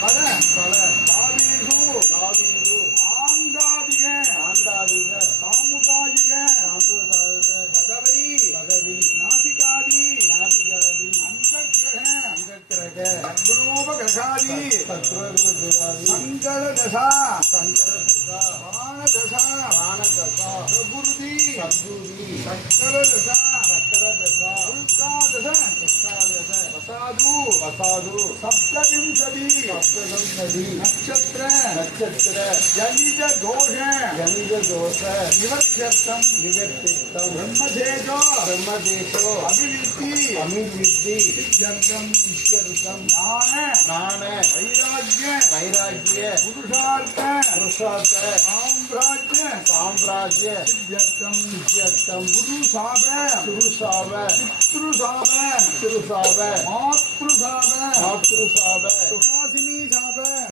பல பல காவீது காவீது ஆங்காதிக ஆண்டாதிக சாமுதாயிக சாமுதாயிக பதவை பதவி நாசிகாதி நாபிகாதி அந்தக்கிரக அங்கக்கிரக சத்குணோபகிரகாதி சத்ருகிராதி சங்கர தசா சங்கர தசா பிராண தசா பிராண தசா பிரபுதி சத்குதி சக்கர தசா சக்கர தசா உல்காதச எஷ்டாதச வசாது வசாது சப்தவிம்சதி சப்தசதி நட்சத்திர நட்சத்திர ஜனித தோஷ ஜனித தோஷ நிவர்த்தியர்த்தம் நிவர்த்தித்தம் பிரம்மதேஜோ பிரம்மதேசோ அபிவிருத்தி அமிர்வித்தி சித்தியர்த்தம் சித்தியர்த்தம் ஞான ஞான வைராக்கிய வைராக்கிய புருஷார்த்த புருஷார்த்த சாம்ராஜ்ய சாம்ராஜ்ய சித்தியர்த்தம் சித்தியர்த்தம் குருசாப சுருசாவ பித்ருசாப திருசாவ மாத்ருசாப மாத்ருசாவ சுகாசினி